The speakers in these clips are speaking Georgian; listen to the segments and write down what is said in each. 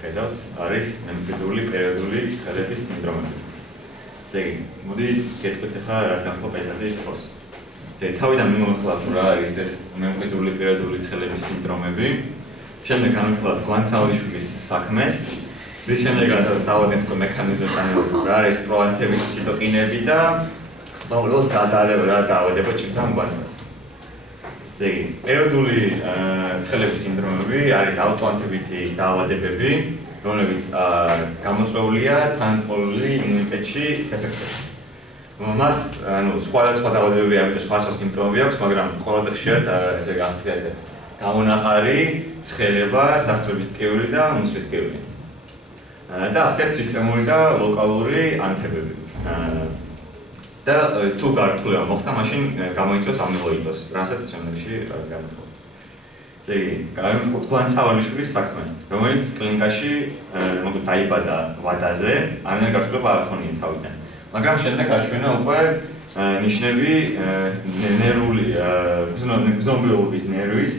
ხედავთ, არის მემკვიდრული პერიოდული ცხელების სინდრომები. ზეგი, მოდი გეტყვით ახლა რას განხილვა პენტაზიის თქოს. თავიდან მიმოვიხილავთ რა არის ეს მემკვიდრული პერიოდული ცხელების სინდრომები. შემდეგ განვიხილავთ გვანცავალიშვილის საქმეს. რის შემდეგაც დავადეთ თქო მექანიზმებთან რა არის პროანთებითი ციტოკინები და მოკლედ რა დავადება ჭირთან გვანცას. ზეგი, პერიოდული ცხელების სინდრომები არის ავტოანთებითი დაავადებები, რომლებიც გამოწვეულია თანატყობლივ იმუნიტეტში დეფექტებით. მას სხვადასხვა დაავადებები ამიტომ სხვადასხვა სიმპტომები აქვს, მაგრამ ყველაზე ხშირად ესე გახსოვდეთ გამონაყარი, ცხელება, სახსრების ტკივილი და მუცლის ტკივილი. და ასეთ სისტემური და ლოკალური ანთებები. და თუ გართულება მოხდა, მაშინ გამოიწვევს ამილოიდოზს, რასაც შემდეგში განვიხილავთ. ზეგი, განვიხილავთ გვანცავალიშვილის საქმე, რომელიც კლინიკაში მოკლედ დაიბადა ვადაზე, ამიტომ გართულება არ ქონია თავიდან. მაგრამ შემდეგ აჩვენა უკვე ნიშნები ნერვული ბზომბილობის ნერვის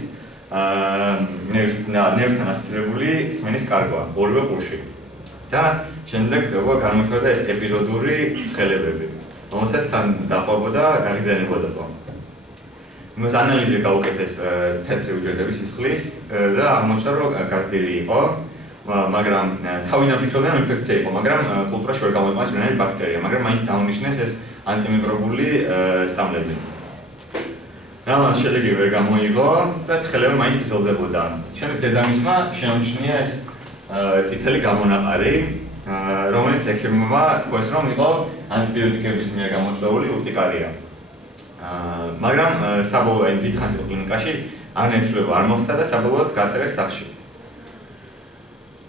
ნერვთან ასოცირებული სმენის კარგვა ორივე ყურში. და შემდეგ გამოიწვევდა ეს ეპიზოდური ცხელებები, რომელსაც თან დაყვებოდა და გაღიზიანებოდა. იმას ანალიზი გაუკეთეს თეთრი უჯრედების სისხლის და აღმოჩნდა, რომ გაზრდილი იყო, მაგრამ თავიდან ფიქრობდნენ ინფექცია იყო, მაგრამ კულტურაში ვერ გამოიყენეს ვინაირი ბაქტერია, მაგრამ მაინც დაუნიშნეს ეს ანტიმიკრობული წამლები. რამაც შედეგი ვერ გამოიღო და ცხელება მაინც გრძელდებოდა. შემდეგ დედამისმა შეამჩნია ეს წითელი გამონაყარი, რომელიც ექიმმა თქვეს, რომ იყო ანტიბიოტიკების მიერ გამოწვეული ურტიკარია. მაგრამ საბოლოოდ დიდხანს იყო კლინიკაში, არნაირ არ მოხდა და საბოლოოდ გაწერეს სახში.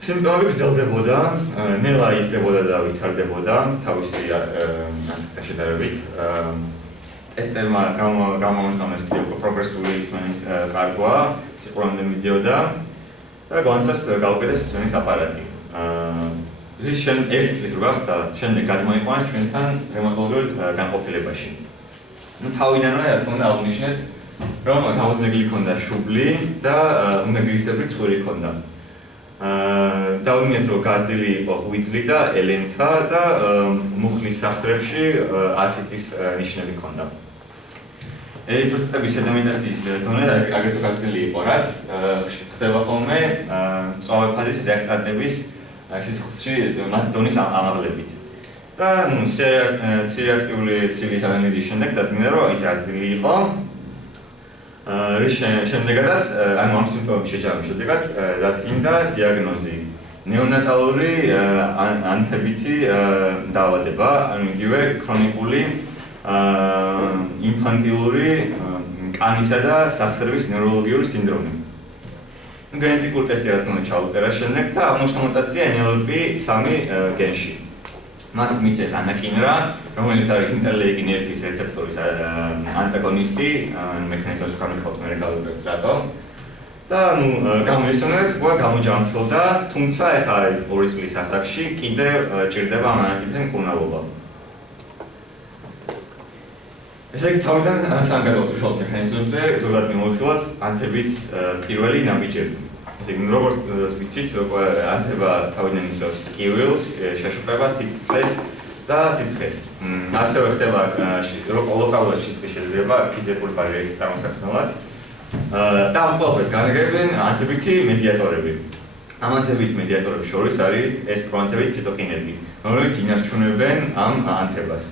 სიმპტომები გრძელდებოდა, ნელა იზრდებოდა და ვითარდებოდა თავისი ასაკთან შედარებით. ტესტებმა გამოამჟღავნეს კიდევ პროგრესული სმენის კარგვა, სიყვარულამდე მიდიოდა და გვანცას გაუკეთეს სმენის აპარატი. რის ერთი წლის რო გახდა, შემდეგ გადმოიყვანეს ჩვენთან რევმატოლოგიურ განყოფილებაში. თავიდანვე რა თქმა უნდა აღნიშნეთ, რომ გამოზნეგლი ჰქონდა შუბლი და უნგრისებრი ცხვირი ჰქონდა. დავუდგინეთ, რომ გაზრდილი იყო ღვიძლი და ელენთა და მუხლის სახსრებში ართრიტის ნიშნები ჰქონდა. ერითროციტების სედიმენტაციის დონე აგრეთვე გაზრდილი იყო, რაც ხდება ხოლმე მწვავე ფაზის რეაქტანტების სისხლში მათ დონის ამაღლებით. და ცირეაქტიული ცილის ანალიზის შემდეგ დადგინდა, რომ ის გაზრდილი იყო. რის შემდეგაც, ანუ ამ სიმპტომების შეჭამის შედეგად დადგინდა დიაგნოზი ნეონატალური ანთებითი დაავადება, ანუ იგივე ქრონიკული ინფანტილური კანისა და სახსრების ნევროლოგიური სინდრომი. გენეტიკური ტესტი რაც უნდა ჩაუწერა შემდეგ და აღმოჩნდა მუტაცია NLRP3 გენში. მას მიცეს ანაკინრა, რომელიც არის ინტერლეიკინ 1-ის რეცეპტორის ანტაგონისტი, მექანიზმს განვიხილავთ მე გავიგებთ რატო. და გამოისმენეს, გამოჯანმრთელდა, თუმცა ეხლა 2 წლის ასაკში კიდევ ჭირდება ამ ანაკინრიდან მკურნალობა. ესე იგი თავიდან სანგადოთ უშუალოდ მექანიზმებზე ზოგადად მიმოვიხილოთ ანთების პირველი ნაბიჯები. ესე იგი როგორც ვიცით, ანთება თავიდან იწვევს ტკივილს, შეშუპებას, სიცხეს და სიცხეს. ასევე ხდება ლოკალურად სისხლის შედევრება ფიზიკური ბარიერის წარმოსაქმნელად. და ამ ყველაფერს განაგებენ ანთებითი მედიატორები. ამ ანთებითი მედიატორების შორის არის ეს პროანთებითი ციტოკინები, რომლებიც ინარჩუნებენ ამ ანთებას.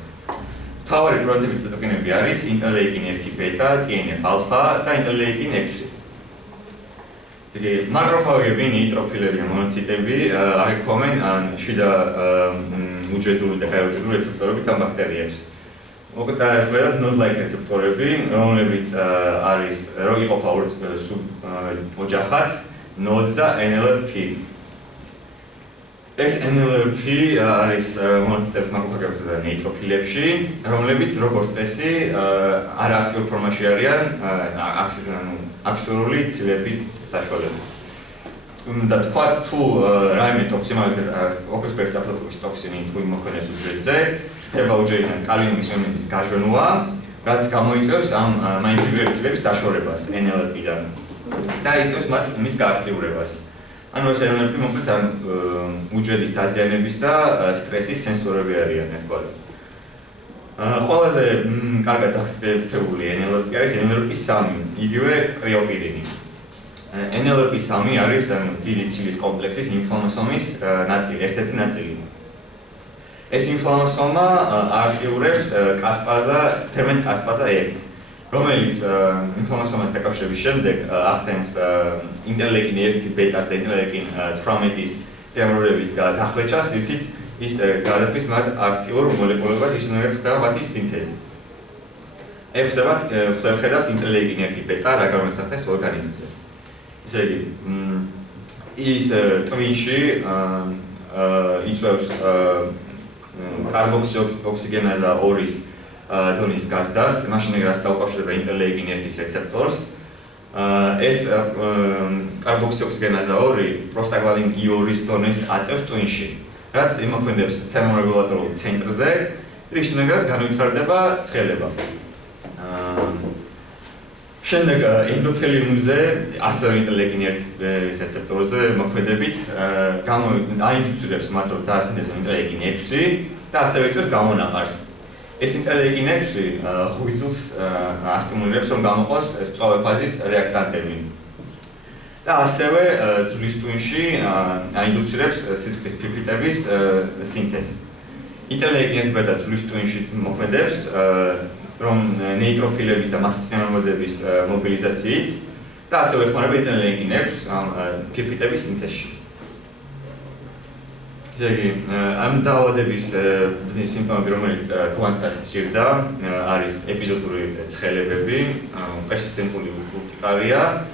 მთავარი პროანთებითი ციტოკინები არის ინტერლეიკინ 1 ბეტა, TNF-ალფა და ინტერლეიკინ 6. იგი მაკროფაგები, ნეიტროფილები, მონოციტები აიქვამენ შიდა უჯრედული და გაიუჯრედული რეცეპტორებით ამ ბაქტერიებს. მოკლედ აიყვება node-like რეცეპტორები, რომლებიც არის რო იყოფა ორ ოჯახად, node და NLRP. ეს NLRP არის მონოციტები მაკროფაგებზე და ნეიტროფილებში, რომლებიც როგორც წესი არააქტიურ ფორმაში არიან აქსიურული ცილების საშუალებით. და თქვათ თუ რაიმე ტოქსინი, ოქროსპექტაფლობის ტოქსინი თუ იმოქმედებს უჯრედზე, ხდება უჯრედიდან კალიუმის იონების გაჟონვა, რაც გამოიწვევს ამ მაინფილტრირების დაშორებას NLRP-დან და იწვევს მის გააქტიურებას. ანუ ეს NLP მოკლედ უჯრედის დაზიანების და სტრესის სენსორები არიან ერთგვარი. ყველაზე კარგად აღსანიშნავი NLP არის NLP-3, იგივე კრიოპირინი. NLP-3 არის დიდი ცილის კომპლექსის ინფლამასომის ნაწილი, ერთ-ერთი ნაწილი. ეს ინფლამასომა აქტიურებს ფერმენტ კასპაზა 1-ს, რომელიც ინფლამასომას დაკავშირების შემდეგ ახდენს ინტერლეიკინ 1 ბეტას და ინტერლეიკინ 18-ის წინამორბედების დახვრეტას, რითიც ის გადადის მათ აქტიურ მოლეკულებად, ის უნდა ხდება მათი სინთეზი. ხვდებათ ინტერლეიკინ 1 ბეტა რა გამოსახდეს ორგანიზმზე. ესე იგი, ის ტვინში იწვევს კარბოქსიოგენაზა 2-ის დონის გაზდას, მაშინ რაც დაუკავშირდება ინტერლეიკინ 1-ის რეცეპტორს. ეს კარბოქსიოგენაზა 2 პროსტაგლანდინ E2-ის დონეს აწევს ტვინში, რაც იმოქმედებს თერმორეგულატორულ ცენტრზე, რის შემდეგაც განვითარდება ცხელება. შემდეგ ენდოთელიუმზე, ასევე ინტერლეიკინ 1-ის რეცეპტორზე მოქმედებით აინდუცირებს მათ, რომ დაასინთეზონ ინტერლეიკინ 6 და ასევე იწვევს გამონაყარს. ეს ინტერლეიკინ 6 ღვიძლს ასტიმულირებს, რომ გამოყოს სწავლე ფაზის რეაქტანტები. და ასევე ძვლის ტვინში აინდუცირებს სისხლის ფირფიტების სინთეზს. ინტერლეიკინ 1 ბეტა ძვლის ტვინში მოქმედებს, რომ ნეიტროფილების და მათი წინამორბედების მობილიზაციით და ასევე ეხმარება ინტერლეიკინ 6 ფირფიტების სინთეზში. ესე იგი, ამ დაავადების სიმპტომები, რომელიც კვანცას სჭირდა, არის ეპიზოდური ცხელებები, პერსისტენტული ურტიკარია,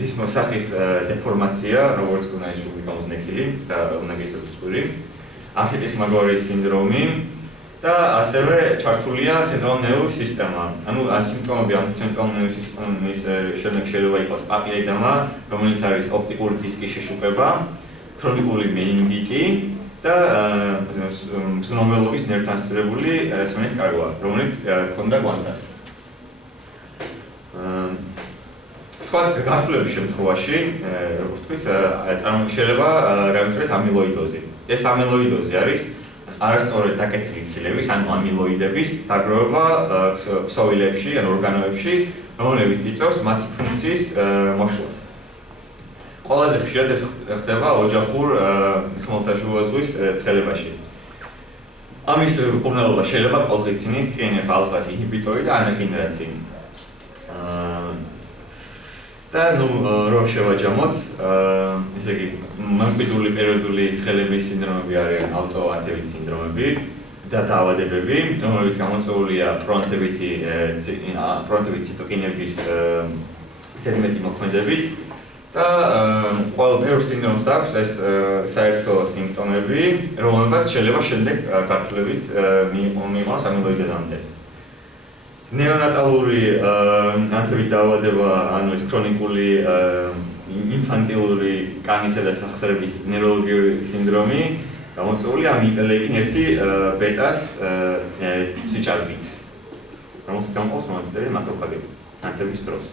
დისმოსახის დეფორმაცია, როგორც უნდა ის სული გამოზნექილი და უნდა გესწროს სული, ართიტის მაგვარის სინდრომი და ასევე ჩართულია ცენტრალური ნერვული სისტემა. ანუ სიმპტომები ამ ცენტრალური ნერვული სისტემის შემდეგ შეიძლება იყოს პაპილედამა, რომელიც არის ოპტიკური დისკის შეშუპება, ქრონიკული მენინგიტი და მსნომელობის ნერვთან ასოცირებული სმენის კარგვა, რომელიც ჰქონდა კვანცას. სხვა გასულების შემთხვევაში, როგორც ვთქვით, შეიძლება განვითარდეს ამილოიდოზი. ეს ამილოიდოზი არის არასწორად დაკეცილი ცილების, ანუ ამილოიდების დაგროვება ქსოვილებში, ან ორგანოებში, რომლებიც იწვევს მათი ფუნქციის მოშლას. ყველაზე ხშირად ეს ხდება ოჯახურ ხმელთაშუა ზღვის ცხელებაში. ამის მკურნალობა შეიძლება კოლხიცინით, TNF-αλფას ინჰიბიტორი და ანაგენერატი. და რო შევაჯამოთ, ესე იგი, მემკვიდრული პერიოდული ცხელების სინდრომები არიან ავტოანთებით სინდრომები და დაავადებები, რომლებიც გამოწვეულია პროანთებითი ციტოკინების ზედმეტი მოქმედებით და ყველა სინდრომს აქვს ეს საერთო სიმპტომები, რომლებიც შეიძლება შემდეგ გართულებით მიიღოს ამილოიდოზამდე. ნეონატალური ანთებით დაავადება, ანუ ეს ქრონიკული ინფანტილური კანისა და სახსრების ნევროლოგიური სინდრომი გამოწვეულია ამ ინტერლეიკინ 1 ბეტას სიჭარბით, რომელსაც გამოყავს მონაცდები მაკროფაგები ანთების დროს.